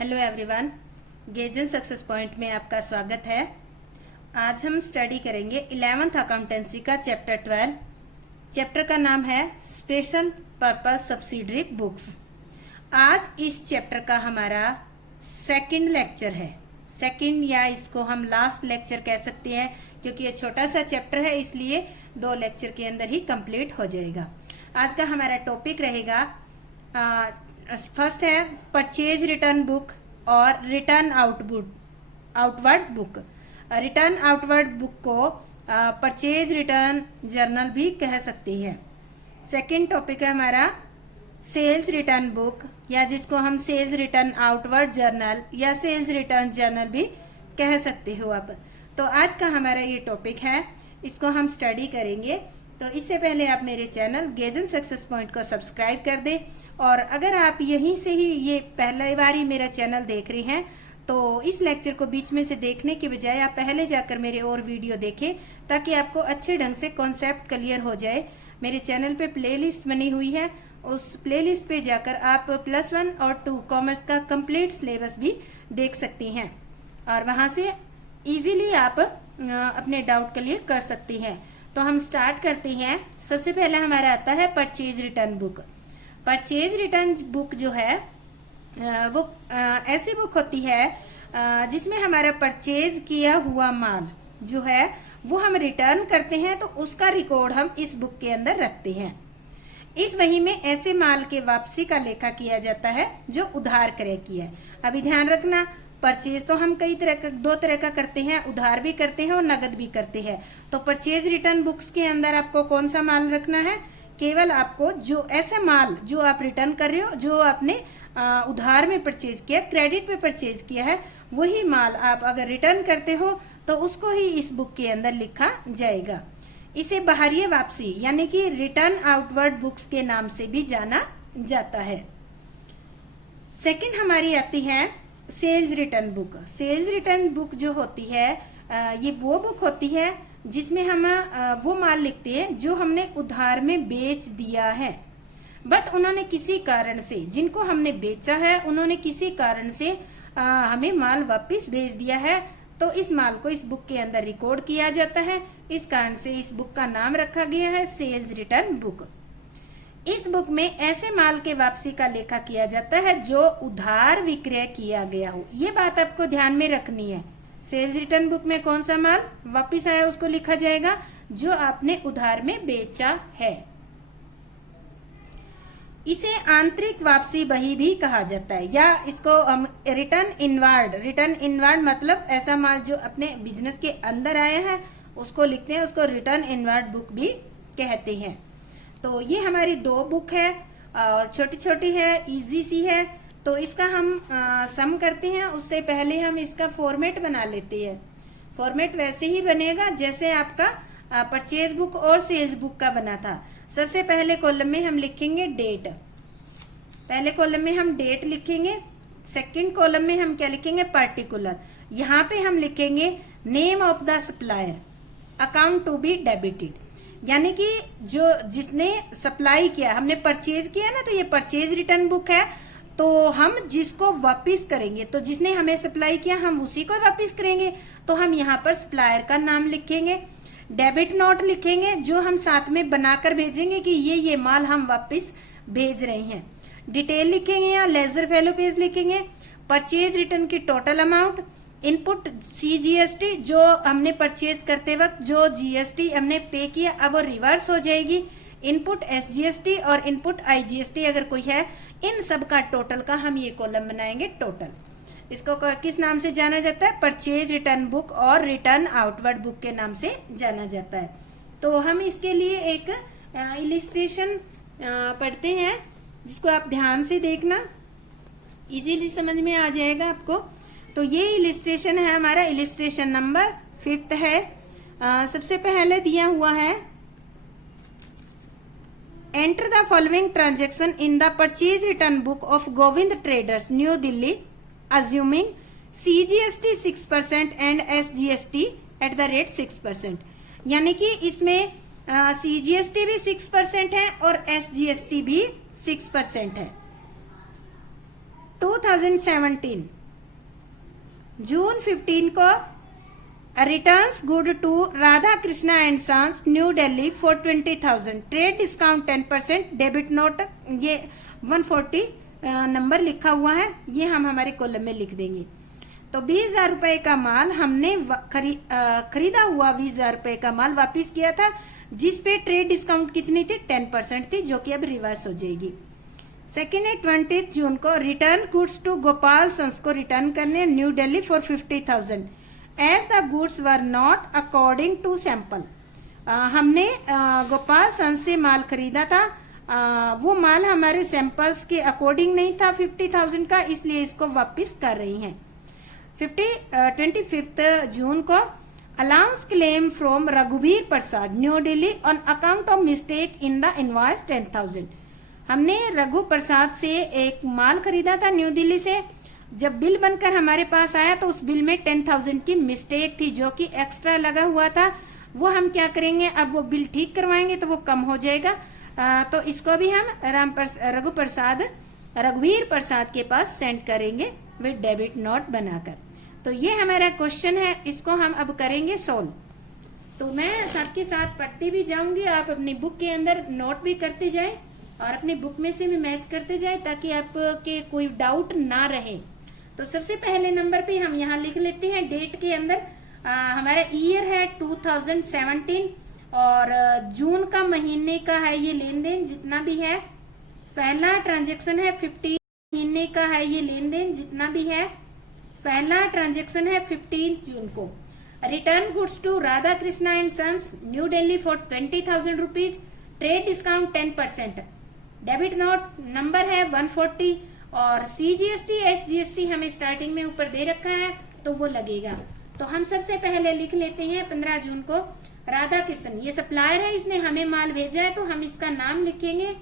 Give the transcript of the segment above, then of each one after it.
Hello everyone, गेजन success point में आपका स्वागत है। आज हम स्टडी करेंगे 11th अकाउंटेंसी का चैप्टर 12। चैप्टर का नाम है स्पेशल पर्पस सब्सिडरी बुक्स। आज इस चैप्टर का हमारा सेकंड लेक्चर है। सेकंड या इसको हम लास्ट लेक्चर कह सकते हैं, क्योंकि ये छोटा सा चैप्टर है, इसलिए 2 लेक्चर के अंदर ही कंप्लीट हो जाएगा। आज का हमारा टॉपिक रहेगा फर्स्ट है परचेज रिटर्न बुक और return outward book. Return outward book को परचेज रिटर्न जर्नल भी कह सकती है। सेकंड टॉपिक है हमारा सेल्स रिटर्न बुक, या जिसको हम सेल्स रिटर्न आउटवर्ड जर्नल या सेल्स रिटर्न जर्नल भी कह सकते हो आप। तो आज का हमारा ये टॉपिक है, इसको हम स्टडी करेंगे। तो इससे पहले आप मेरे चैनल गेजन सक्सेस पॉइंट को सब्सक्राइब कर दें, और अगर आप यहीं से ही ये पहली बार ही मेरा चैनल देख रहे हैं तो इस लेक्चर को बीच में से देखने के बजाय आप पहले जाकर मेरे और वीडियो देखें, ताकि आपको अच्छे ढंग से कॉन्सेप्ट क्लियर हो जाए। मेरे चैनल पे प्लेलिस्ट बनी हुई है, उस प्लेलिस्ट पे जाकर आप +1 और 2 कॉमर्स का कंप्लीट सिलेबस भी देख सकती हैं, और वहाँ से इजीली आप अपने डाउट क्लियर कर सकती हैं। तो हम स्टार्ट करते हैं। सबसे पहले हमारा आता है purchase return book. Purchase return book जो है वो ऐसी बुक होती है जिसमें हमारा परचेज किया हुआ माल जो है वो हम रिटर्न करते हैं, तो उसका रिकॉर्ड हम इस बुक के अंदर रखते हैं। इस वही में ऐसे माल के वापसी का लेखा किया जाता है जो उधार क्रय किया है। अभी ध्यान रखना, परचेज तो हम दो तरह का करते हैं, उधार भी करते हैं और नगद भी करते हैं। तो परचेज रिटर्न बुक्स के अंदर आपको कौन सा माल रखना है? केवल आपको जो ऐसा माल जो आप रिटर्न कर रहे हो, जो आपने उधार में परचेज किया, क्रेडिट पे परचेज किया है, वही माल आप अगर रिटर्न करते हो तो उसको ही इस बुक के अंदर लिखा जाएगा। इसे बाहरी वापसी यानी कि रिटर्न आउटवर्ड बुक्स के नाम से भी जाना जाता है। सेकंड हमारी आती है sales return book. Sales return book जो होती है ये वो बुक होती है जिसमें हम वो माल लिखते हैं जो हमने उधार में बेच दिया है, बट उन्होंने किसी कारण से, जिनको हमने बेचा है उन्होंने किसी कारण से हमें माल वापस भेज दिया है, तो इस माल को इस बुक के अंदर रिकॉर्ड किया जाता है। इस कारण से इस बुक का नाम रखा गया है सेल्स रिटर्न बुक। इस बुक में ऐसे माल के वापसी का लेखा किया जाता है जो उधार विक्रय किया गया हो। ये बात आपको ध्यान में रखनी है। सेल्स रिटर्न बुक में कौन सा माल वापस आया उसको लिखा जाएगा जो आपने उधार में बेचा है। इसे आंतरिक वापसी बही भी कहा जाता है, या इसको हम रिटर्न इनवार्ड मतलब ऐसा माल जो अपने बिजनेस के अंदर आया है उसको लिखते हैं, उसको रिटर्न इनवार्ड बुक भी कहते हैं। तो ये हमारी 2 बुक है और छोटी छोटी है, इजी सी है। तो इसका हम सम करते हैं, उससे पहले हम इसका फॉर्मेट बना लेते हैं। फॉर्मेट वैसे ही बनेगा जैसे आपका परचेज बुक और सेल्स बुक का बना था। सबसे पहले कॉलम में हम लिखेंगे डेट, पहले कॉलम में हम डेट लिखेंगे। सेकंड कॉलम में हम क्या लिखेंगे? पर्टिकुलर। यहाँ पे हम लिखेंगे name of the supplier, account to be debited, यानी कि जो जिसने सप्लाई किया, हमने परचेज किया ना, तो ये परचेज रिटर्न बुक है। तो हम जिसको वापस करेंगे, तो जिसने हमें सप्लाई किया हम उसी को वापस करेंगे, तो हम यहाँ पर सप्लायर का नाम लिखेंगे। डेबिट नोट लिखेंगे जो हम साथ में बनाकर भेजेंगे कि ये माल हम वापस भेज रहे हैं। डिटेल लिखेंगे या लेजर फैलो पेज लिखेंगे। परचेज रिटर्न की टोटल अमाउंट, इनपुट CGST जो हमने परचेज करते वक्त जो GST हमने पे किया अब वो रिवर्स हो जाएगी। इनपुट SGST और इनपुट IGST अगर कोई है, इन सब का टोटल का हम ये कॉलम बनाएंगे टोटल। इसको किस नाम से जाना जाता है? परचेज रिटर्न बुक और रिटर्न आउटवर्ड बुक के नाम से जाना जाता है। तो हम इसके लिए एक इलिस्ट्रेशन पढ़ते हैं जिसको आप ध्यान से देखना, इजीली समझ में आ जाएगा आपको। तो ये इलिस्ट्रेशन है हमारा, इलिस्ट्रेशन नंबर 5 है। सबसे पहले दिया हुआ है enter the following transaction in the purchase return book of Govind traders new Delhi assuming CGST 6% and SGST at the rate 6%, यानी कि इसमें CGST भी 6% है और SGST भी 6% है। 2017 जून 15 को returns good to Radha Krishna and sons new Delhi for 20,000 trade discount 10% debit note, ये 140 नंबर लिखा हुआ है, ये हम हमारे कॉलम में लिख देंगे। तो 20,000 रुपए का माल हमने खरीदा हुआ 20,000 रुपए का माल वापस किया था, जिस पे ट्रेड डिस्काउंट कितनी थी 10% थी, जो कि अब रिवर्स हो जाएगी। सेकेंड है 20 जून को return goods to Gopal sons को रिटर्न करने new Delhi for 50,000 as the goods were not according to sample. हमने गोपाल सन्स से माल खरीदा था, वो माल हमारे सैंपल्स के अकॉर्डिंग नहीं था 50,000 का, इसलिए इसको वापस कर रही हैं। 25 जून को अलाउंस क्लेम फ्रॉम रघुवीर Prasad New Delhi on account of mistake in the invoice 10,000। हमने रघु प्रसाद से एक माल खरीदा था न्यू दिल्ली से, जब बिल बनकर हमारे पास आया तो उस बिल में 10,000 की मिस्टेक थी, जो कि एक्स्ट्रा लगा हुआ था। वो हम क्या करेंगे, अब वो बिल ठीक करवाएंगे तो वो कम हो जाएगा। तो इसको भी हम रघुवीर प्रसाद के पास सेंड करेंगे विद डेबिट नोट बनाकर। तो ये हमारा क्वेश्चन है, इसको हम अब करेंगे सोल्व। तो मैं साथ के साथ पढ़ती भी जाऊंगी, आप अपनी बुक के अंदर नोट भी करते जाएं और अपनी बुक में से भी मैच करते जाएं, ताकि आपके कोई डाउट ना रहे। तो सबसे पहले नंबर पे हम यहाँ लिख लेते हैं डेट के अंदर, हमारा ईयर है 2017 और जून का महीने का है ये लेन देन जितना भी है। पहला ट्रांजेक्शन है 15 महीने का है ये लेन देन जितना भी है। पहला ट्रांजेक्शन है 15 जून को। Return goods to Radha Krishna and sons new Delhi for 20,000 rupees, trade discount 10%, debit note number है 140 और CGST SGST हमें स्टार्टिंग में ऊपर दे रखा है तो वो लगेगा। तो हम सबसे पहले लिख लेते हैं 15 जून को राधा कृष्ण, ये सप्लायर है, इसने हमें माल भेजा है तो हम इसका नाम लिखेंगे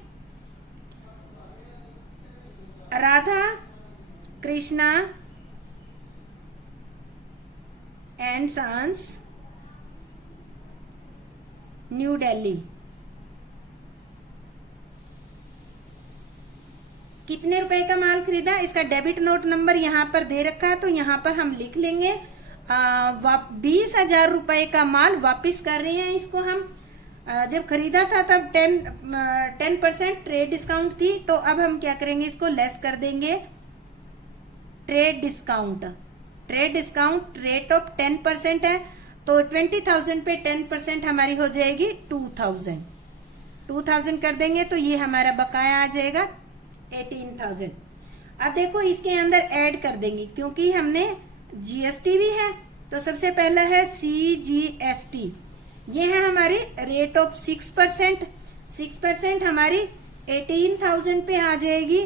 Radha Krishna and sons new Delhi. कितने रुपए का माल खरीदा, इसका डेबिट नोट नंबर यहाँ पर दे रखा है, तो यहाँ पर हम लिख लेंगे 20,000 रुपए का माल वापस कर रहे हैं इसको हम। जब खरीदा था तब 10% ट्रेड डिस्काउंट थी, तो अब हम क्या करेंगे, इसको लेस कर देंगे trade discount. Trade discount rate of 10% है, तो 20,000 पे 10% हमारी हो जाएगी 2,000 कर देंगे, तो ये हमारा बकाया आ जाएगा 18,000। अब देखो इसके अंदर ऐड कर देंगे, क्योंकि हमने GST भी है, तो सबसे पहला है CGST, ये है हमारी रेट ऑफ 6%। 6% हमारी 18,000 पे आ जाएगी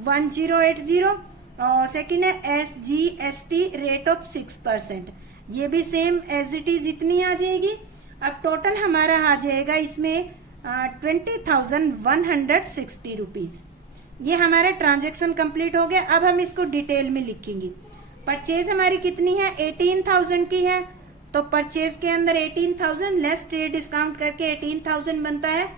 1080, और सेकेंड है SGST रेट ऑफ 6%, ये भी सेम एज इट इज इतनी आ जाएगी। अब टोटल हमारा आ जाएगा इसमें 20,160 रुपीज। ये हमारा ट्रांजेक्शन कंप्लीट हो गया। अब हम इसको डिटेल में लिखेंगे। परचेज हमारी कितनी है, 18,000 की है, तो परचेज के अंदर 18,000 लेस ट्रेड डिस्काउंट करके 18,000 बनता है।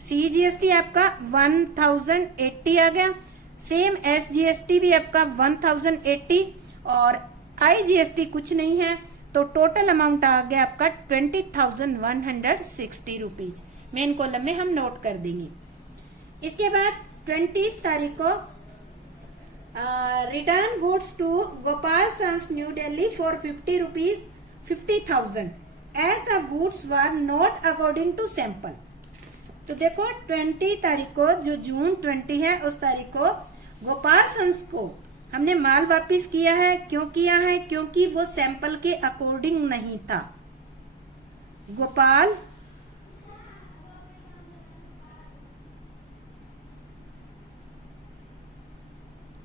CGST आपका 1,080 आ गया, सेम SGST भी आपका 1,080 और IGST कुछ नहीं है, तो टोटल अमाउंट आ गया आपका 20,160 रुपीज। मेन कॉलम में हम नोट कर देंगे। इसके बाद 20 तारीख को return goods to Gopal sons new Delhi for 50,000 as the goods were not according to sample. तो देखो 20 तारीख को, जो जून 20 है, उस तारीख को गोपाल सन्स को हमने माल वापस किया है। क्यों किया है, क्योंकि वो सैंपल के अकॉर्डिंग नहीं था।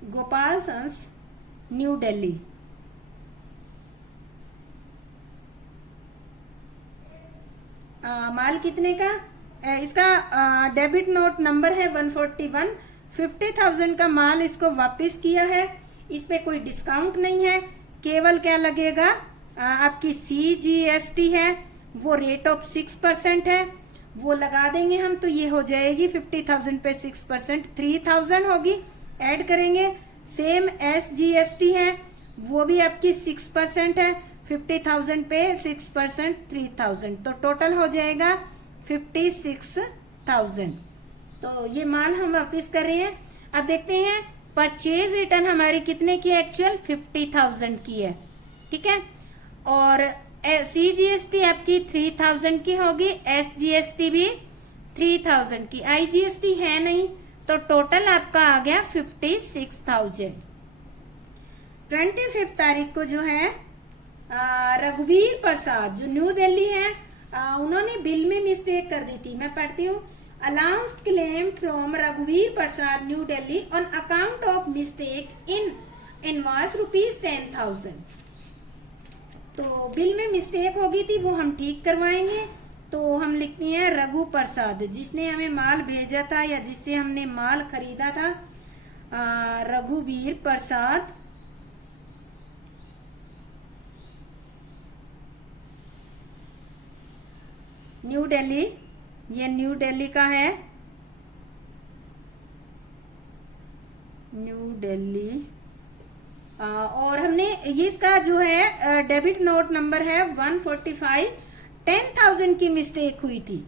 Gopal sons new Delhi. माल कितने का, इसका डेबिट नोट नंबर है 141। 50,000 का माल इसको वापस किया है, इस पे कोई डिस्काउंट नहीं है, केवल क्या लगेगा, आपकी CGST है, वो रेट ऑफ 6% है, वो लगा देंगे हम, तो ये हो जाएगी 50,000 पे 6% 3,000 होगी। ऐड करेंगे सेम SGST है, वो भी आपकी 6% है। 50,000 पे 6% 3,000, तो टोटल हो जाएगा 56,000। तो ये माल हम वापिस कर रहे हैं। अब देखते हैं परचेज रिटर्न हमारी कितने की है, एक्चुअल 50,000 की है, ठीक है। और CGST आपकी 3,000 की होगी, SGST भी 3,000 की, IGST है नहीं, तो टोटल आपका आ गया 56,000। 25 तारीख को जो है रघुवीर प्रसाद जो न्यू दिल्ली है, उन्होंने बिल में मिस्टेक कर दी थी। मैं पढ़ती हूँ, अलाउंस्ड क्लेम फ्रॉम रघुवीर Prasad New Delhi on account of mistake in invoice ₹10,000। तो बिल में मिस्टेक हो गई थी, वो हम ठीक करवाएंगे। तो हम लिखते हैं रघु प्रसाद, जिसने हमें माल भेजा था या जिससे हमने माल खरीदा था, रघुवीर प्रसाद न्यू दिल्ली, ये न्यू दिल्ली का है, न्यू दिल्ली। और हमने ये इसका जो है डेबिट नोट नंबर है 145, 10,000 की मिस्टेक हुई थी।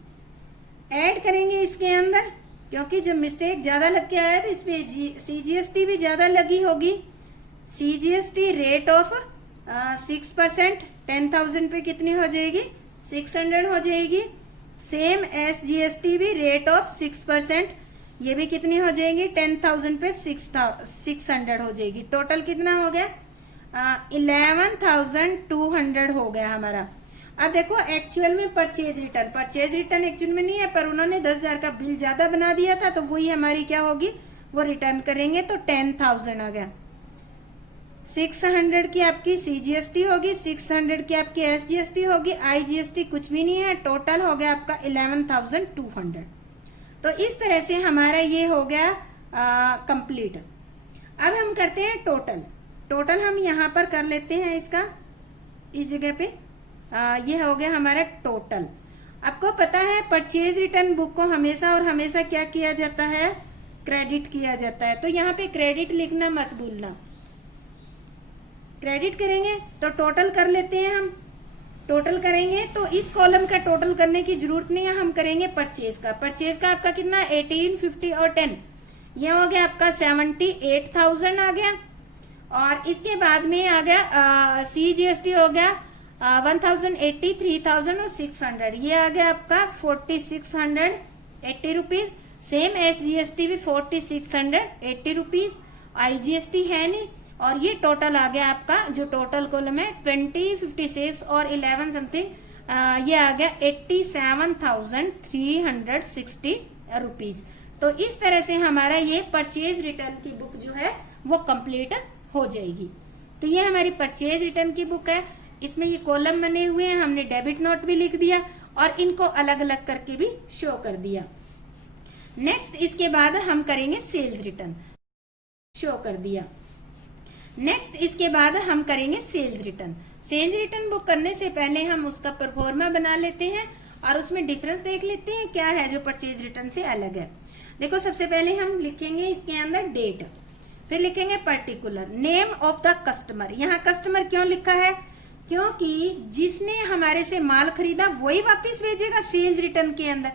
ऐड करेंगे इसके अंदर, क्योंकि जब मिस्टेक ज्यादा लग के आया तो इसमें CGST भी ज्यादा लगी होगी। CGST रेट ऑफ 6%, 10,000 पे कितनी हो जाएगी, 600 हो जाएगी। सेम SGST भी रेट ऑफ 6%, ये भी कितनी हो जाएगी, 10,000 पे 600 हो जाएगी। टोटल कितना हो गया, 11,200 हो गया हमारा। अब देखो एक्चुअल में परचेज रिटर्न एक्चुअल में नहीं है, पर उन्होंने 10,000 का बिल ज्यादा बना दिया था, तो वही हमारी क्या होगी, वो रिटर्न करेंगे, तो 10,000 आ गया। 600 की आपकी CGST होगी, 600 की आपकी SGST होगी, IGST कुछ भी नहीं है, टोटल हो गया आपका 11,200। तो इस तरह से हमारा ये हो गया कंप्लीट। अब हम करते हैं टोटल हम यहाँ पर कर लेते हैं इसका, इस जगह पे ये हो गया हमारा टोटल। आपको पता है परचेज रिटर्न बुक को हमेशा और हमेशा क्या किया जाता है, क्रेडिट किया जाता है। तो यहाँ पे क्रेडिट लिखना मत भूलना। क्रेडिट करेंगे तो टोटल कर लेते हैं हम। टोटल करेंगे तो इस कॉलम का टोटल करने की जरूरत नहीं है, हम करेंगे परचेज का आपका कितना, 18, 50 और 10, ये हो गया आपका 78,000 आ गया। और इसके बाद में आ गया CGST हो गया 1,080, 3,000 और 600, ये आ गया आपका 4,680 रुपीज। सेम SGST भी 4,680 रुपीज, IGST है नहीं। और ये टोटल आ गया आपका, जो टोटल कॉलम है 20, 56 और 11 समथिंग, ये आ गया 87,360 रुपीज। तो इस तरह से हमारा ये परचेज रिटर्न की बुक जो है वो कंप्लीट हो जाएगी। तो ये हमारी परचेज रिटर्न की बुक है, इसमें ये कॉलम बने हुए हैं, हमने डेबिट नोट भी लिख दिया और इनको अलग अलग करके भी शो कर दिया। नेक्स्ट इसके बाद हम करेंगे सेल्स रिटर्न, शो कर दिया। नेक्स्ट इसके बाद हम करेंगे सेल्स रिटर्न बुक करने से पहले हम उसका परफॉर्मा बना लेते हैं और उसमें डिफरेंस देख लेते हैं क्या है जो परचेज रिटर्न से अलग है। देखो सबसे पहले हम लिखेंगे इसके अंदर डेट, फिर लिखेंगे particular, name of the customer. यहाँ कस्टमर क्यों लिखा है, क्योंकि जिसने हमारे से माल खरीदा वही वापस भेजेगा सेल्स रिटर्न के अंदर,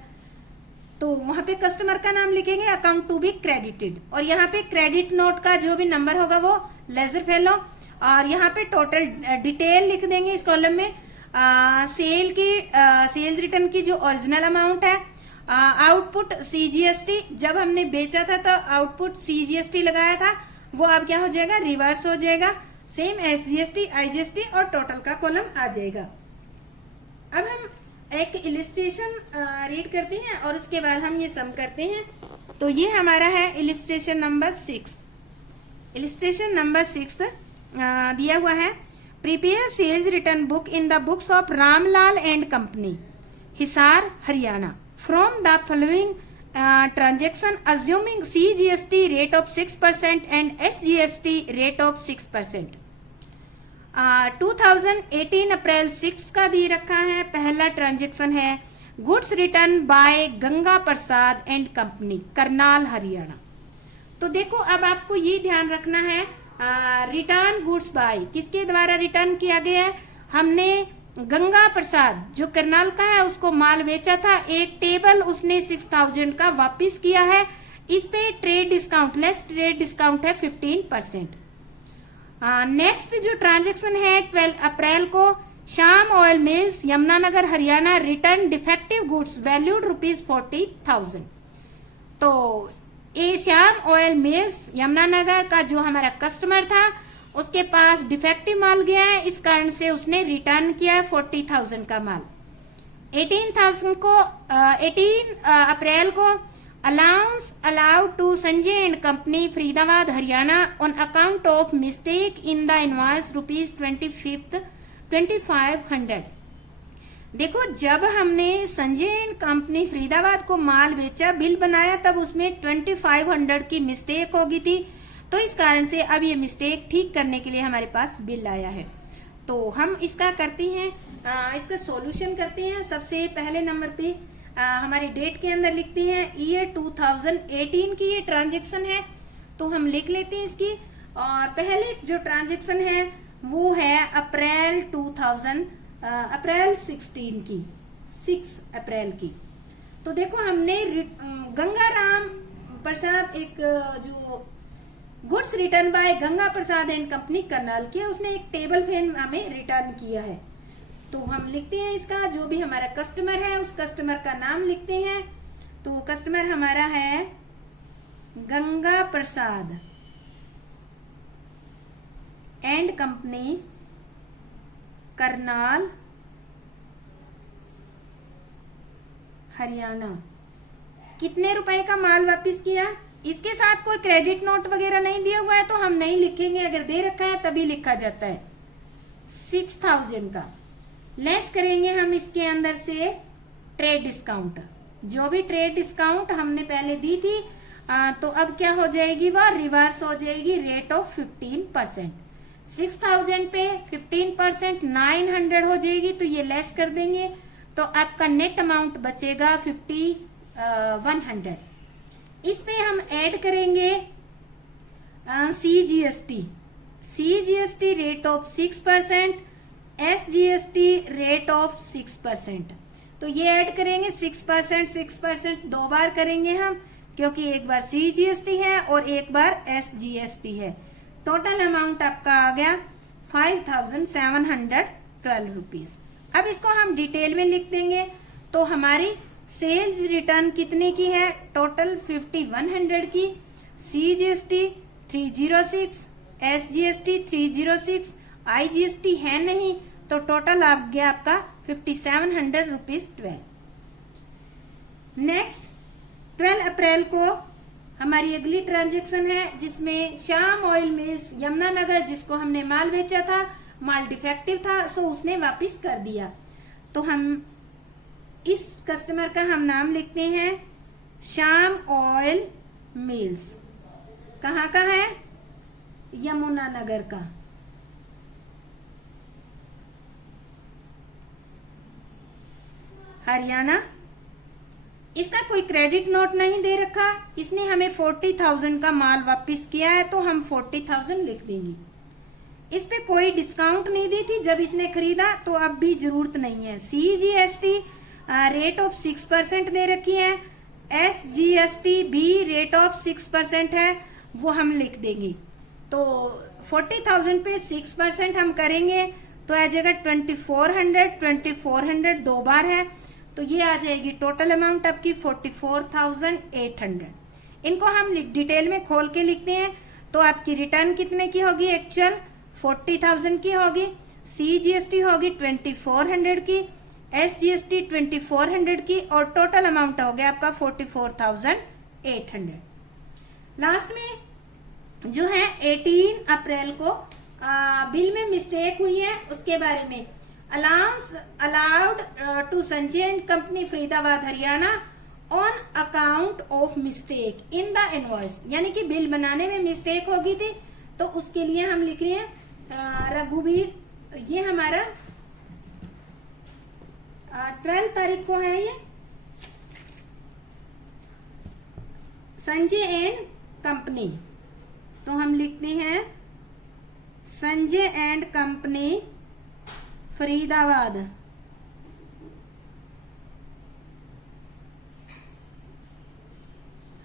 तो वहां पे कस्टमर का नाम लिखेंगे, अकाउंट टू बी क्रेडिटेड। और यहाँ पे क्रेडिट नोट का जो भी नंबर होगा वो लेजर फेलो, और यहाँ पे टोटल डिटेल लिख देंगे इस कॉलम में। सेल्स रिटर्न की जो ओरिजिनल अमाउंट है, आउटपुट CGST, जब हमने बेचा था तो आउटपुट CGST लगाया था, वो अब क्या हो जाएगा, रिवर्स हो जाएगा। सेम SGST, IGST और टोटल का कॉलम आ जाएगा। अब हम एक इलिस्ट्रेशन रीड करते हैं और उसके बाद हम ये सम करते हैं। तो ये हमारा है इलिस्ट्रेशन नंबर 6। इलिस्ट्रेशन नंबर 6 दिया हुआ है, prepare sales return book in the books of Ramlal and company, Hisar, Haryana, from the following transaction assuming CGST rate of 6% and SGST rate of 6%। 2018 अप्रैल 6 का दे रखा है। पहला ट्रांजेक्शन है goods return by Ganga Prasad and company, Karnal, Haryana. तो देखो अब आपको ये ध्यान रखना है, रिटर्न गुड्स बाय किसके द्वारा रिटर्न किया गया है? हमने गंगा प्रसाद जो करनाल का है उसको माल बेचा था, एक टेबल उसने 6000 का वापस किया है। इस पे trade discount, less trade discount है 15%। नेक्स्ट जो ट्रांजेक्शन है 12 अप्रैल को Shyam oil mills Yamunanagar Haryana return defective goods valued ₹40,000। तो ये श्याम ऑयल मिल्स यमुनानगर का जो हमारा कस्टमर था उसके पास डिफेक्टिव माल गया है, इस कारण से उसने रिटर्न किया है 40,000 का माल। 18 अप्रैल को allowance allowed to Sanjay and company Faridabad Haryana on account of mistake in the invoice ₹2500। देखो जब हमने संजय एंड कंपनी फरीदाबाद को माल बेचा, बिल बनाया, तब उसमें 2500 की मिस्टेक हो गई थी। तो इस कारण से अब ये मिस्टेक ठीक करने के लिए हमारे पास बिल आया है। तो हम इसका करते हैं, इसका सॉल्यूशन करते हैं। सबसे पहले नंबर पे हमारी डेट के अंदर लिखते हैं ईयर 2018 की ये ट्रांजेक्शन है, तो हम लिख लेते हैं इसकी। और पहले जो ट्रांजेक्शन है वो है अप्रैल 16 की, 6 अप्रैल की। तो देखो हमने गंगाराम प्रसाद, एक जो goods return by Ganga Prasad and company Karnal की, उसने एक टेबल फैन हमें रिटर्न किया है। तो हम लिखते हैं इसका, जो भी हमारा कस्टमर है उस कस्टमर का नाम लिखते हैं। तो कस्टमर हमारा है गंगा प्रसाद एंड कंपनी करनाल हरियाणा। कितने रुपए का माल वापस किया? इसके साथ कोई क्रेडिट नोट वगैरह नहीं दिया हुआ है तो हम नहीं लिखेंगे, अगर दे रखा है तभी लिखा जाता है। 6000 का लेस करेंगे हम इसके अंदर से ट्रेड डिस्काउंट, जो भी ट्रेड डिस्काउंट हमने पहले दी थी, तो अब क्या हो जाएगी, वह रिवर्स हो जाएगी, रेट ऑफ 15%। 6000 पे 15% 900 हो जाएगी, तो ये लेस कर देंगे तो आपका नेट अमाउंट बचेगा 5100। इस पे हम ऐड करेंगे CGST rate of 6%, SGST rate of 6%। तो ये ऐड करेंगे 6% 2 बार करेंगे हम, क्योंकि एक बार CGST है और एक बार SGST है। टोटल अमाउंट आपका आ गया 5712 रुपीज। अब इसको हम डिटेल में लिख देंगे। तो हमारी सेल्स रिटर्न कितने की है? टोटल 5100 की, CGST 306, SGST 306, IGST है नहीं, तो टोटल आ गया आपका 5700 रुपीज 12। नेक्स्ट 12 अप्रैल को हमारी अगली ट्रांजेक्शन है, जिसमें श्याम ऑयल मिल्स यमुनानगर, जिसको हमने माल बेचा था, माल डिफेक्टिव था, सो उसने वापस कर दिया। तो हम इस कस्टमर का हम नाम लिखते हैं श्याम ऑयल मिल्स। कहाँ का है? यमुनानगर का। हरियाणा। इसका कोई क्रेडिट नोट नहीं दे रखा, इसने हमें 40,000 का माल वापस किया है, तो हम 40,000 लिख देंगे। इस पे कोई डिस्काउंट नहीं दी थी जब इसने खरीदा, तो अब भी जरूरत नहीं है। CGST रेट ऑफ 6% दे रखी है, SGST भी रेट ऑफ 6% है, वो हम लिख देंगे। तो 40,000 पे 6% हम करेंगे तो आ जाएगा 2400 2 बार है, तो ये आ जाएगी टोटल अमाउंट आपकी 44,800। इनको हम डिटेल में खोल के लिखते हैं। तो आपकी रिटर्न कितने की होगी? एक्चुअल 40,000 की होगी, CGST होगी 2400 की, SGST 2400 की, और टोटल अमाउंट हो गया आपका 44,800। लास्ट में जो है 18 अप्रैल को बिल में मिस्टेक हुई है, उसके बारे में allowed to Sanjay and company Faridabad Haryana on account of mistake in the invoice, यानी कि बिल बनाने में मिस्टेक हो गई थी, तो उसके लिए हम लिख रहे हैं रघुवीर। ये हमारा 12 तारीख को है, ये संजय एंड कंपनी, तो हम लिखते हैं संजय एंड कंपनी फरीदाबाद।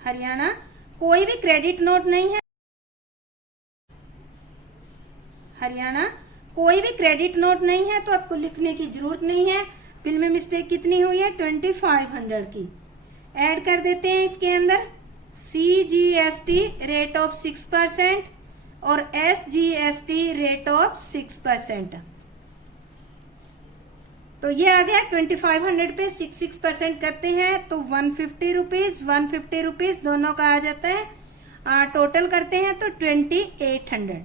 हरियाणा। कोई भी क्रेडिट नोट नहीं है, हरियाणा। कोई भी क्रेडिट नोट नहीं है तो आपको लिखने की जरूरत नहीं है। बिल में मिस्टेक कितनी हुई है? 2500 की। ऐड कर देते हैं इसके अंदर CGST रेट ऑफ 6% और SGST रेट ऑफ 6%। तो ये आ गया 2500 पे 6% करते हैं तो 150 रुपीज दोनों का आ जाता है। टोटल करते हैं तो 2800।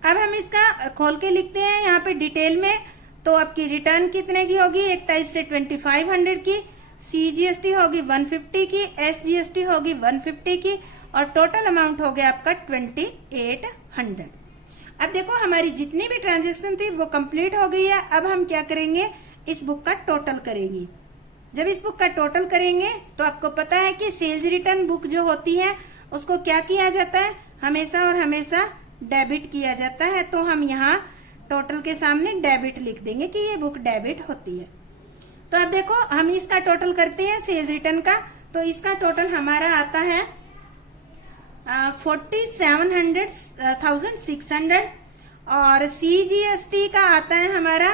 अब हम इसका खोल के लिखते हैं यहाँ पे डिटेल में। तो आपकी रिटर्न कितने की होगी? एक टाइप से 2500 की, CGST होगी 150 की, SGST होगी 150 की और टोटल अमाउंट हो गया आपका 2800। अब देखो हमारी जितनी भी ट्रांजैक्शन थी वो कंप्लीट हो गई है। अब हम क्या करेंगे? इस बुक का टोटल करेंगे। जब इस बुक का टोटल करेंगे तो आपको पता है कि सेल्स रिटर्न बुक जो होती है उसको क्या किया जाता है? हमेशा और हमेशा डेबिट किया जाता है। तो हम यहाँ टोटल के सामने डेबिट लिख देंगे कि ये बुक डेबिट होती है। तो अब देखो हम इसका टोटल करते हैं सेल्स रिटर्न का। तो इसका टोटल हमारा आता है 47,600 और CGST का आता है हमारा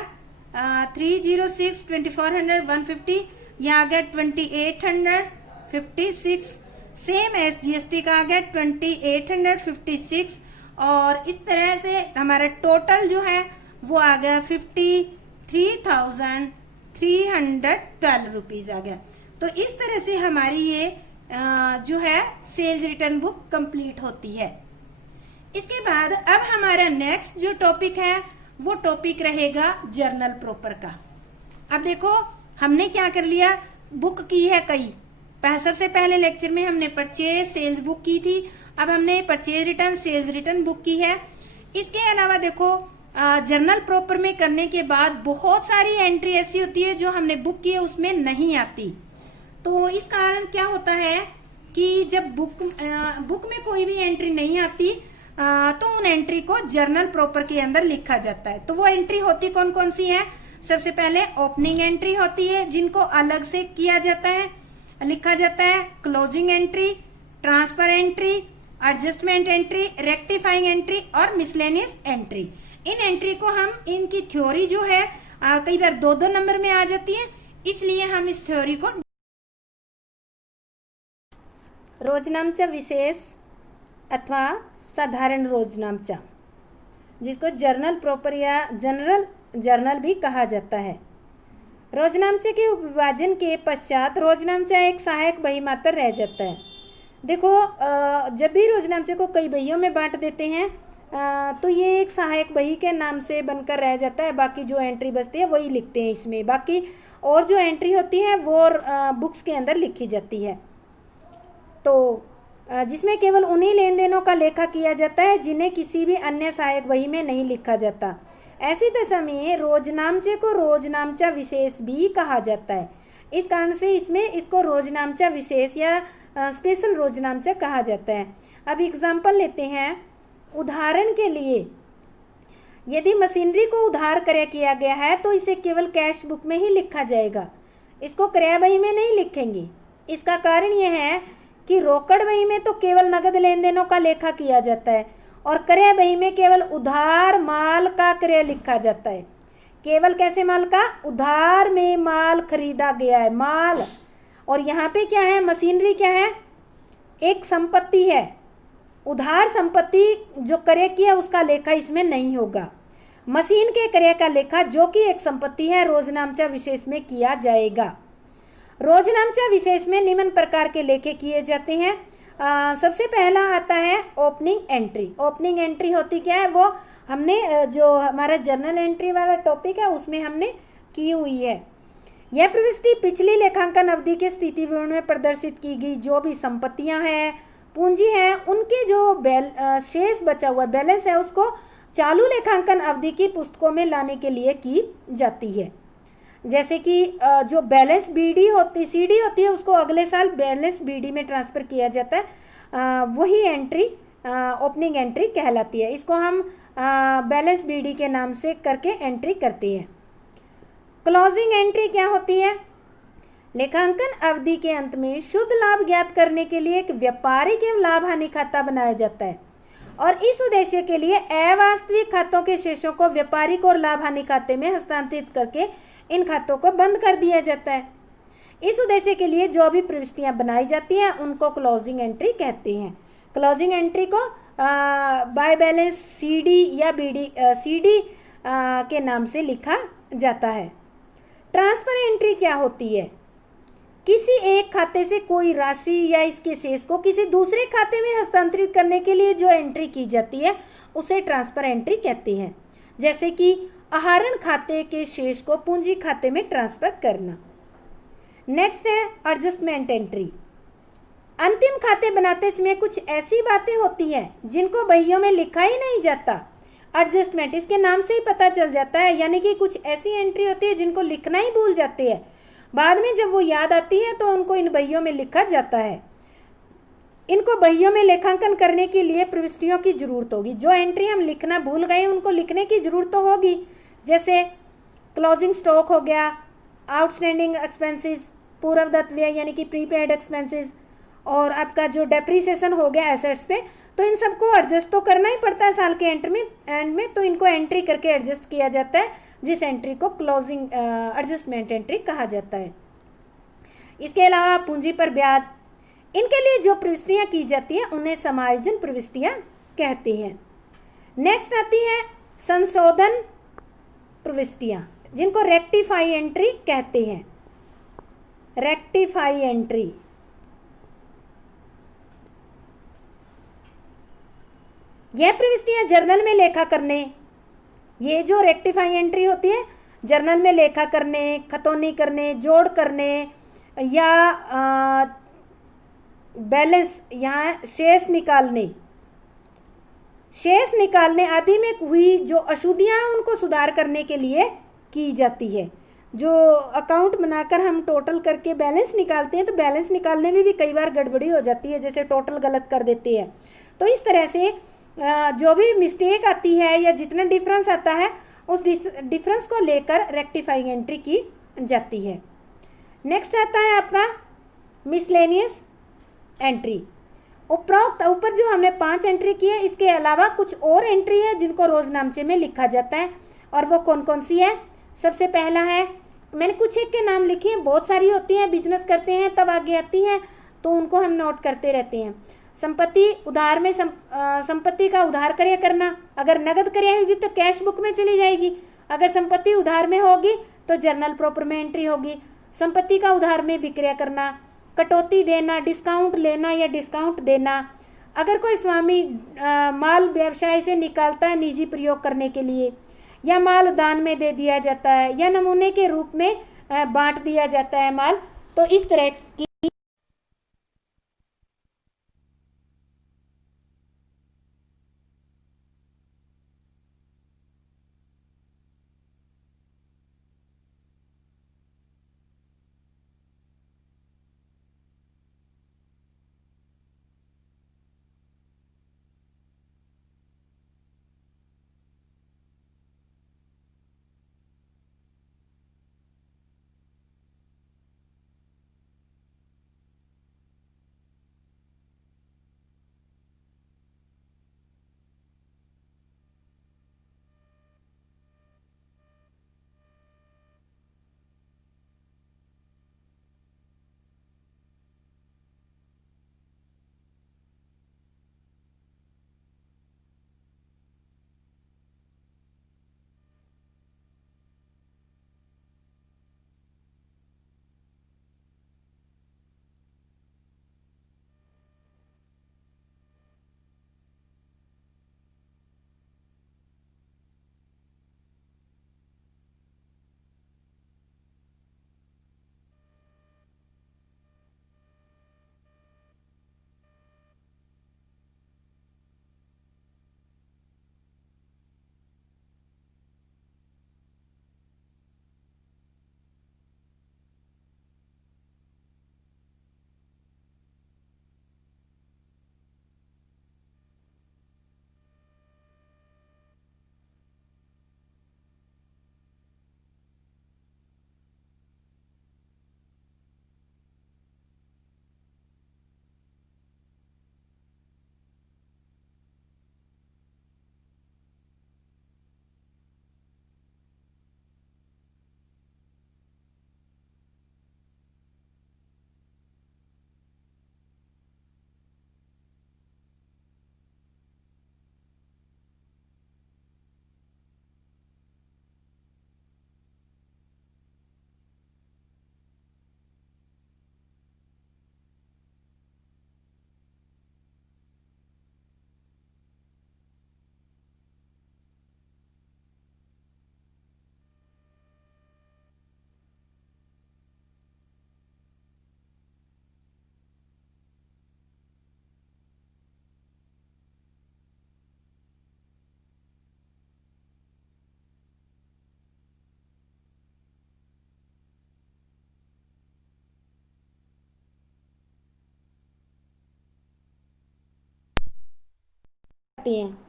306, 2400, 150, यहाँ आ गया 2856। सेम SGST का आ गया 2856 और इस तरह से हमारा टोटल जो है वो आ गया 53,312 रुपीज आ गया। तो इस तरह से हमारी ये जो है सेल्स रिटर्न बुक कंप्लीट होती है। इसके बाद अब हमारा नेक्स्ट जो टॉपिक है वो टॉपिक रहेगा जर्नल प्रॉपर का। अब देखो हमने क्या कर लिया, बुक की है कई। सबसे पहले लेक्चर में हमने परचेज सेल्स बुक की थी, अब हमने purchase return sales return book की है। इसके अलावा देखो जर्नल प्रॉपर में करने के बाद बहुत सारी एंट्री ऐसी होती है जो हमने बुक की है उसमें नहीं आती। तो इस कारण क्या होता है कि जब बुक में कोई भी एंट्री नहीं आती तो उन एंट्री को जर्नल प्रॉपर के अंदर लिखा जाता है। तो वो एंट्री होती कौन कौन सी है? सबसे पहले ओपनिंग एंट्री होती है जिनको अलग से किया जाता है, लिखा जाता है। Closing entry, transfer entry, adjustment entry, rectifying entry और मिसलेनियस एंट्री। इन एंट्री को हम इनकी थ्योरी जो है कई बार 2-2 नंबर में आ जाती है, इसलिए हम इस थ्योरी को रोजनामचा विशेष अथवा साधारण रोजनामचा, जिसको जर्नल प्रॉपर या जनरल जर्नल भी कहा जाता है। रोजनामचे के विभाजन के पश्चात रोजनामचा एक सहायक बही मात्र रह जाता है। देखो जब भी रोजनामचे को कई बहियों में बांट देते हैं तो ये एक सहायक बही के नाम से बनकर रह जाता है। बाकी जो एंट्री बचती है वही लिखते हैं इसमें, बाकी और जो एंट्री होती है वो बुक्स के अंदर लिखी जाती है। तो जिसमें केवल उन्हीं लेन देनों का लेखा किया जाता है जिन्हें किसी भी अन्य सहायक बही में नहीं लिखा जाता। ऐसी दशा में रोजनामचे को रोजनामचा विशेष भी कहा जाता है। इस कारण से इसमें इसको रोजनामचा विशेष या स्पेशल रोजनामचा कहा जाता है। अब एग्जाम्पल लेते हैं। उदाहरण के लिए यदि मशीनरी को उधार क्रय किया गया है तो इसे केवल कैश बुक में ही लिखा जाएगा, इसको क्रय बही में नहीं लिखेंगे। इसका कारण यह है कि रोकड़ बही में तो केवल नगद लेन देनों का लेखा किया जाता है और क्रय बही में केवल उधार माल का क्रय लिखा जाता है। केवल कैसे माल का? उधार में माल खरीदा गया है, माल। और यहाँ पे क्या है? मशीनरी क्या है? एक संपत्ति है। उधार संपत्ति जो क्रय किया उसका लेखा इसमें नहीं होगा। मशीन के क्रय का लेखा जो कि एक संपत्ति है रोजनामचा विशेष में किया जाएगा। रोजनामचा विशेष में निम्न प्रकार के लेखे किए जाते हैं। सबसे पहला आता है ओपनिंग एंट्री। ओपनिंग एंट्री होती क्या है? वो हमने जो हमारा जर्नल एंट्री वाला टॉपिक है उसमें हमने की हुई है। यह प्रविष्टि पिछली लेखांकन अवधि के स्थिति विवरण में प्रदर्शित की गई जो भी संपत्तियां हैं, पूंजी है, उनके जो शेष बचा हुआ बैलेंस है उसको चालू लेखांकन अवधि की पुस्तकों में लाने के लिए की जाती है। जैसे कि जो बैलेंस सीडी होती है उसको अगले साल बैलेंस बीडी में ट्रांसफ़र किया जाता है। वही एंट्री ओपनिंग एंट्री कहलाती है। इसको हम बैलेंस बीडी के नाम से करके एंट्री करते हैं। क्लोजिंग एंट्री क्या होती है? लेखांकन अवधि के अंत में शुद्ध लाभ ज्ञात करने के लिए एक व्यापारिक एवं लाभ हानि खाता बनाया जाता है और इस उद्देश्य के लिए अवास्तविक खातों के शेषों को व्यापारिक और लाभ हानि खाते में हस्तांतरित करके इन खातों को बंद कर दिया जाता है। इस उद्देश्य के लिए जो भी प्रविष्टियां बनाई जाती हैं उनको क्लोजिंग एंट्री कहते हैं। क्लोजिंग एंट्री को बाय बैलेंस सीडी या बीडी सीडी के नाम से लिखा जाता है। ट्रांसफर एंट्री क्या होती है? किसी एक खाते से कोई राशि या इसके शेष को किसी दूसरे खाते में हस्तांतरित करने के लिए जो एंट्री की जाती है उसे ट्रांसफर एंट्री कहते हैं। जैसे कि आहरण खाते के शेष को पूंजी खाते में ट्रांसफर करना। नेक्स्ट है एडजस्टमेंट एंट्री। अंतिम खाते बनाते समय कुछ ऐसी बातें होती हैं जिनको बहियों में लिखा ही नहीं जाता। एडजस्टमेंट इसके नाम से ही पता चल जाता है, यानी कि कुछ ऐसी एंट्री होती है जिनको लिखना ही भूल जाते हैं, बाद में जब वो याद आती है तो उनको इन बहियों में लिखा जाता है। इनको बहियों में लेखांकन करने के लिए प्रविष्टियों की जरूरत होगी। जो एंट्री हम लिखना भूल गए उनको लिखने की जरूरत तो होगी। जैसे क्लोजिंग स्टॉक हो गया, आउटस्टैंडिंग एक्सपेंसेस, पूर्वदत्त व्यय यानी कि प्रीपेड एक्सपेंसेस, और आपका जो डेप्रीसिएशन हो गया एसेट्स पे, तो इन सबको एडजस्ट तो करना ही पड़ता है साल के एंड में, तो इनको एंट्री करके एडजस्ट किया जाता है, जिस एंट्री को क्लोजिंग एडजस्टमेंट एंट्री कहा जाता है। इसके अलावा पूंजी पर ब्याज, इनके लिए जो प्रविष्टियां की जाती हैं उन्हें समायोजन प्रविष्टियां कहते हैं। नेक्स्ट आती है संशोधन प्रविष्टियां, जिनको रेक्टिफाई एंट्री कहते हैं। रेक्टिफाई एंट्री, यह प्रविष्टियां जर्नल में लेखा करने, ये जो रेक्टिफाई एंट्री होती है जर्नल में लेखा करने, खतौनी करने, जोड़ करने या बैलेंस यहाँ शेष निकालने आदि में हुई जो अशुद्धियां हैं उनको सुधार करने के लिए की जाती है। जो अकाउंट बनाकर हम टोटल करके बैलेंस निकालते हैं तो बैलेंस निकालने में भी कई बार गड़बड़ी हो जाती है, जैसे टोटल गलत कर देते हैं। तो इस तरह से जो भी मिस्टेक आती है या जितना डिफरेंस आता है उस डिफरेंस को लेकर रेक्टिफाइंग एंट्री की जाती है। नेक्स्ट आता है आपका मिसलेनियस एंट्री। उपरोक्त ऊपर जो हमने 5 एंट्री की है, इसके अलावा कुछ और एंट्री है जिनको रोजनामचे में लिखा जाता है, और वो कौन कौन सी है? सबसे पहला है, मैंने कुछ एक के नाम लिखे हैं, बहुत सारी होती हैं, बिजनेस करते हैं तब आगे आती हैं तो उनको हम नोट करते रहते हैं। संपत्ति उधार में संपत्ति का उधार क्रय करना, अगर नगद क्रय होगी तो कैश बुक में चली जाएगी, अगर संपत्ति उधार में होगी तो जर्नल प्रॉपर में एंट्री होगी। संपत्ति का उधार में विक्रय करना, कटौती देना, डिस्काउंट लेना या डिस्काउंट देना, अगर कोई स्वामी माल व्यवसाय से निकालता है निजी प्रयोग करने के लिए, या माल दान में दे दिया जाता है, या नमूने के रूप में बांट दिया जाता है माल, तो इस तरह की हैं।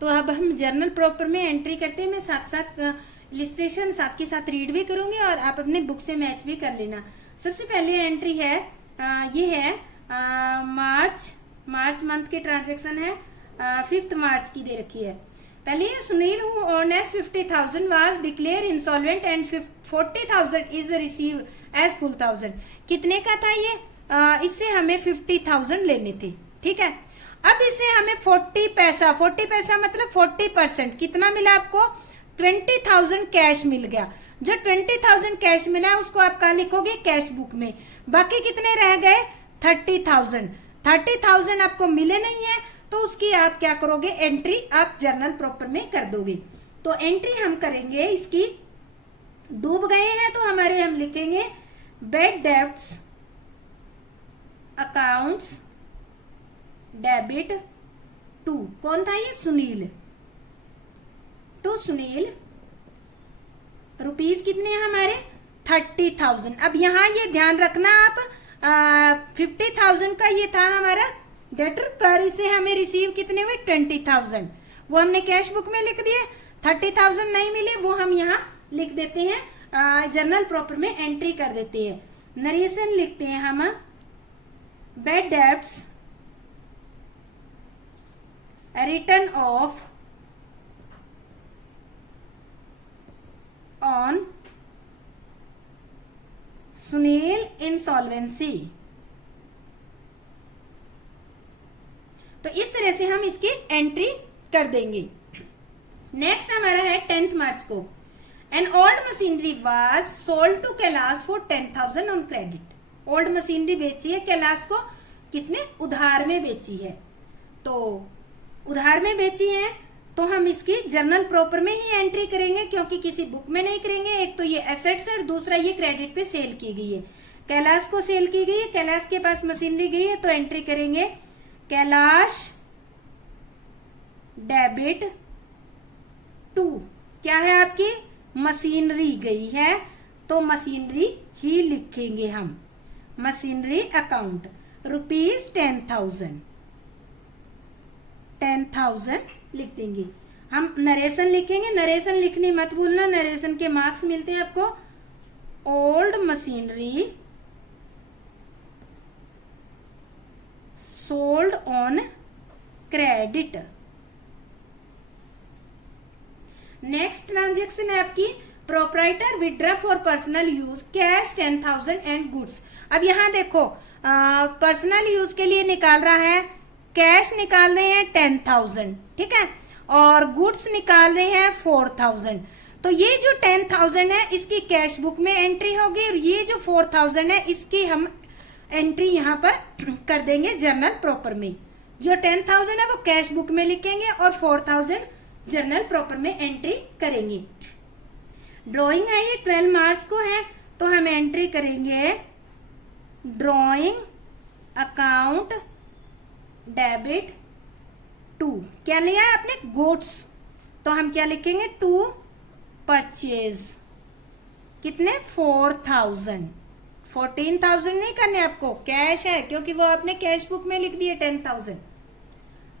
तो अब हम जर्नल प्रॉपर में एंट्री करते हैं। मैं साथ साथ इलिस्ट्रेशन साथ के साथ रीड भी करूंगी और आप अपने बुक से मैच भी कर लेना। सबसे पहले एंट्री है ये है मार्च मंथ के ट्रांजेक्शन है, 5 मार्च की दे रखी है। पहले Sunil who own as 50,000 was declared insolvent and 40,000 is receive as full 1000। कितने का था ये? इससे हमें 50,000 लेने थे, ठीक है। अब इसे हमें 40 पैसा मतलब 40%, कितना मिला आपको? 20,000 कैश मिल गया। जो 20,000 कैश मिला है उसको आप कहाँ लिखोगे? कैश बुक में। बाकी कितने रह गए? 30,000। 30,000 आपको मिले नहीं है तो उसकी आप क्या करोगे? एंट्री आप जर्नल प्रॉपर में कर दोगे। तो एंट्री हम करेंगे इसकी, डूब गए हैं तो हमारे हम लिखेंगे bad debts accounts debit to, कौन था ये? सुनील। टू सुनील, रुपीज कितने हैं हमारे? 30,000। अब यहाँ ये ध्यान रखना आप, 50,000 का ये था हमारा डेटर, पर इसे हमें रिसीव कितने हुए? 20,000। वो हमने कैश बुक में लिख दिए। 30,000 नहीं मिले, वो हम यहाँ लिख देते हैं, जर्नल प्रॉपर में एंट्री कर देते हैं। नरेशन लिखते हैं हम, bad debts return of on Sunil insolvency. तो इस तरह से हम इसकी एंट्री कर देंगे। नेक्स्ट हमारा है 10 मार्च को, an old machinery was sold to Kailash for 10,000 on credit. Old machinery बेची है कैलाश को, किसमें? उधार में बेची है। तो उधार में बेची है तो हम इसकी जर्नल प्रॉपर में ही एंट्री करेंगे, क्योंकि किसी बुक में नहीं करेंगे। एक तो ये एसेट्स है और दूसरा ये क्रेडिट पे सेल की गई है। कैलाश को सेल की गई है, कैलाश के पास मशीनरी गई है, तो एंट्री करेंगे कैलाश डेबिट टू। क्या है आपकी? मशीनरी गई है तो मशीनरी ही लिखेंगे हम। मशीनरी अकाउंट रुपीज 10,000 लिख देंगे हम। नरेशन लिखेंगे, नरेशन लिखनी मत भूलना, नरेशन के मार्क्स मिलते हैं आपको। Old machinery sold on credit. Next transaction है आपकी proprietor withdraw for personal use cash 10,000 and goods. अब यहां देखो, पर्सनल यूज के लिए निकाल रहा है, कैश निकाल रहे हैं 10,000, ठीक है, और गुड्स निकाल रहे हैं 4,000। तो ये जो 10,000 है इसकी कैश बुक में एंट्री होगी और ये जो 4,000 है इसकी हम एंट्री यहाँ पर कर देंगे जर्नल प्रॉपर में। जो 10,000 है वो कैश बुक में लिखेंगे और 4,000 जर्नल प्रॉपर में एंट्री करेंगे। ड्राइंग है ये 12 मार्च को है तो हम एंट्री करेंगे ड्राइंग अकाउंट डेबिट टू। क्या लिया है आपने? गुड्स, तो हम क्या लिखेंगे? To purchase. कितने? 4,000। 14,000 नहीं करने आपको, कैश है क्योंकि वो आपने कैश बुक में लिख दिए 10,000।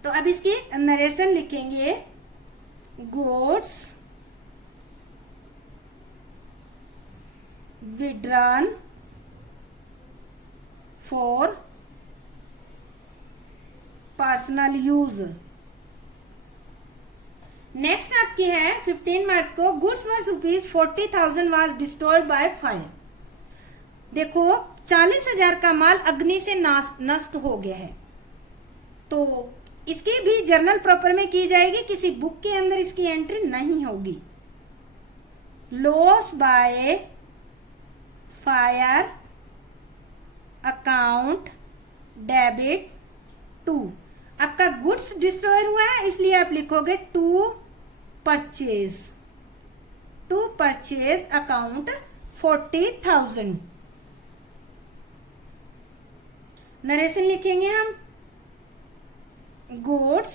तो अब इसकी नरेशन लिखेंगे goods withdrawn for personal use. Next आपकी है 15 मार्च को, goods worth rupees 40,000 was destroyed by fire. देखो 40,000 का माल अग्नि से नष्ट हो गया है, तो इसकी भी जर्नल प्रॉपर में की जाएगी, किसी बुक के अंदर इसकी एंट्री नहीं होगी। Loss by fire account debit to. आपका गुड्स डिस्ट्रॉय हुआ है इसलिए आप लिखोगे टू परचेज अकाउंट 40,000। नरेशन लिखेंगे हम गुड्स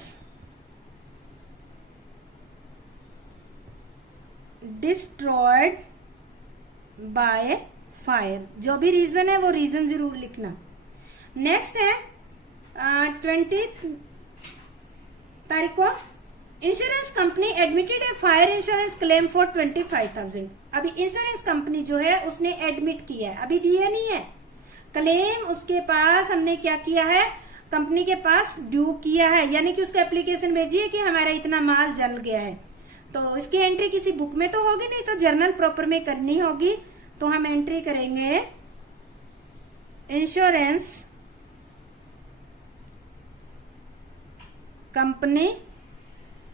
डिस्ट्रॉयड बाय फायर। जो भी रीजन है वो रीजन जरूर लिखना। नेक्स्ट है 20 तारीख को insurance company admitted A fire insurance claim for 25,000। अभी इंश्योरेंस कंपनी जो है उसने एडमिट किया है, अभी दिया नहीं है क्लेम, उसके पास हमने क्या किया है, कंपनी के पास ड्यू किया है, यानी कि उसको एप्लीकेशन भेजी है कि हमारा इतना माल जल गया है। तो इसकी एंट्री किसी बुक में तो होगी नहीं, तो जर्नल प्रॉपर में करनी होगी। तो हम एंट्री करेंगे insurance company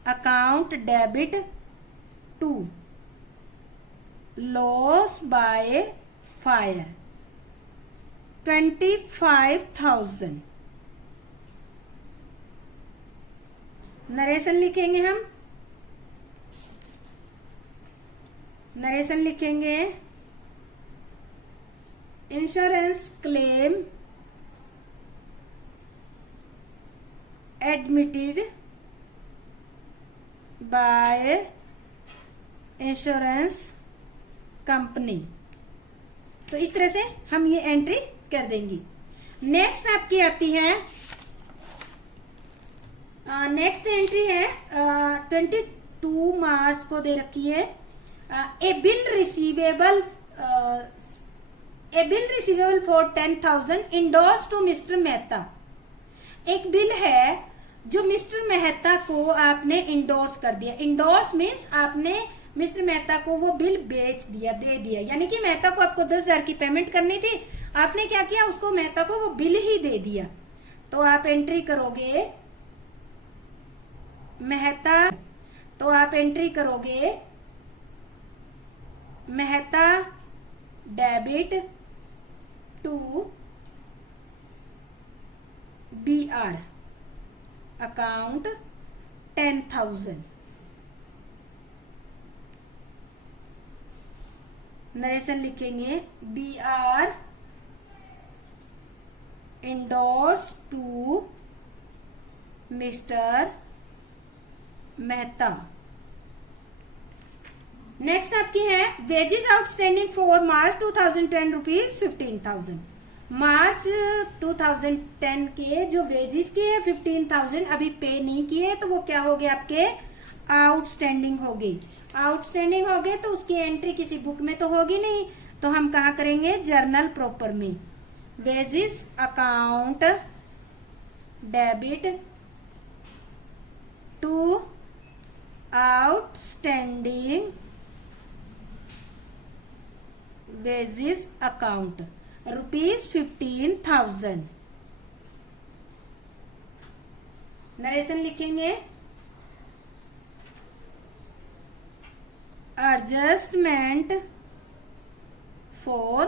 account debit to loss by fire 25,000। Narration लिखेंगे हम, नरेशन लिखेंगे insurance claim admitted by insurance company. तो इस तरह से हम ये एंट्री कर देंगे। नेक्स्ट आपकी आती है, नेक्स्ट एंट्री है 22 मार्च को दे रखी है, a bill receivable for 10,000 endorse to mister Mehta. एक बिल है जो मिस्टर मेहता को आपने इंडोर्स कर दिया। इंडोर्स मीन्स आपने मिस्टर मेहता को वो बिल बेच दिया, दे दिया, यानी कि मेहता को आपको 10,000 की पेमेंट करनी थी, आपने क्या किया, उसको मेहता को वो बिल ही दे दिया। तो आप एंट्री करोगे मेहता, तो आप एंट्री करोगे Mehta debit to BR account 10,000। Narration लिखेंगे BR endorse to mister Mehta. Next आपकी है wages outstanding for March 2010 rupees 15,000। मार्च 2010 के जो वेजेस के 15,000 अभी पे नहीं किए, तो वो क्या हो गए, आपके आउटस्टैंडिंग हो गई। आउटस्टैंडिंग हो गए तो उसकी एंट्री किसी बुक में तो होगी नहीं, तो हम कहाँ करेंगे, जर्नल प्रॉपर में। Wages account debit to outstanding wages account ₹15,000। Narration लिखेंगे एडजस्टमेंट फॉर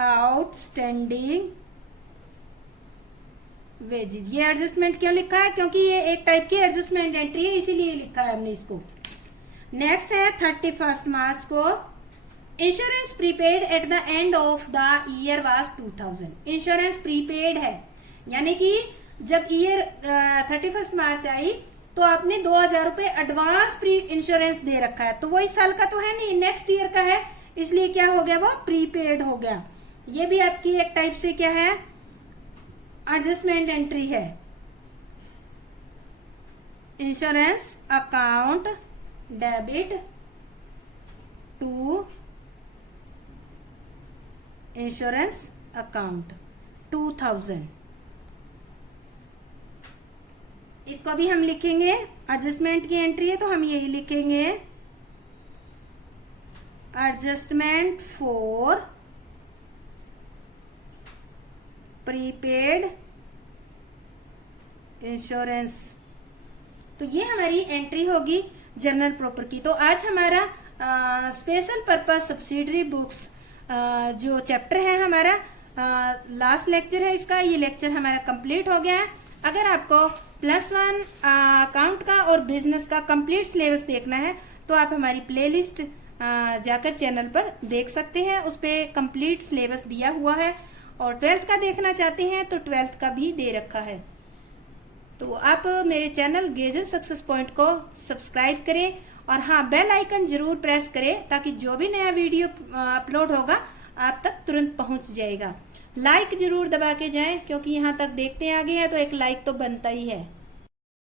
आउटस्टैंडिंग वेजेस। ये एडजस्टमेंट क्यों लिखा है, क्योंकि ये एक टाइप की एडजस्टमेंट एंट्री है, इसीलिए लिखा है हमने इसको। नेक्स्ट है 31 मार्च को insurance prepaid at the end of the year was 2,000। Insurance prepaid है, यानी कि जब ईयर 31 मार्च आई तो आपने 2,000 रुपए एडवांस प्री इंश्योरेंस दे रखा है, तो वो इस साल का तो है नहीं, नेक्स्ट ईयर का है, इसलिए क्या हो गया, वो प्रीपेड हो गया। ये भी आपकी एक टाइप से क्या है, एडजस्टमेंट एंट्री है। Insurance account debit to insurance account 2,000। इसको भी हम लिखेंगे, एडजस्टमेंट की एंट्री है तो हम यही लिखेंगे एडजस्टमेंट फॉर प्रीपेड इंश्योरेंस। तो ये हमारी एंट्री होगी जनरल प्रॉपर की। तो आज हमारा स्पेशल पर्पस सब्सिडरी बुक्स जो चैप्टर है हमारा लास्ट लेक्चर है इसका, ये लेक्चर हमारा कंप्लीट हो गया है। अगर आपको +1 अकाउंट का और बिजनेस का कंप्लीट सिलेबस देखना है तो आप हमारी प्लेलिस्ट जाकर चैनल पर देख सकते हैं, उस पर कंप्लीट सिलेबस दिया हुआ है। और 12th का देखना चाहते हैं तो 12th का भी दे रखा है। तो आप मेरे चैनल गेजन सक्सेस पॉइंट को सब्सक्राइब करें और हाँ, बेल आइकन जरूर प्रेस करें ताकि जो भी नया वीडियो अपलोड होगा आप तक तुरंत पहुंच जाएगा। लाइक जरूर दबा के जाएं, क्योंकि यहाँ तक देखते आगे हैं तो एक लाइक तो बनता ही है।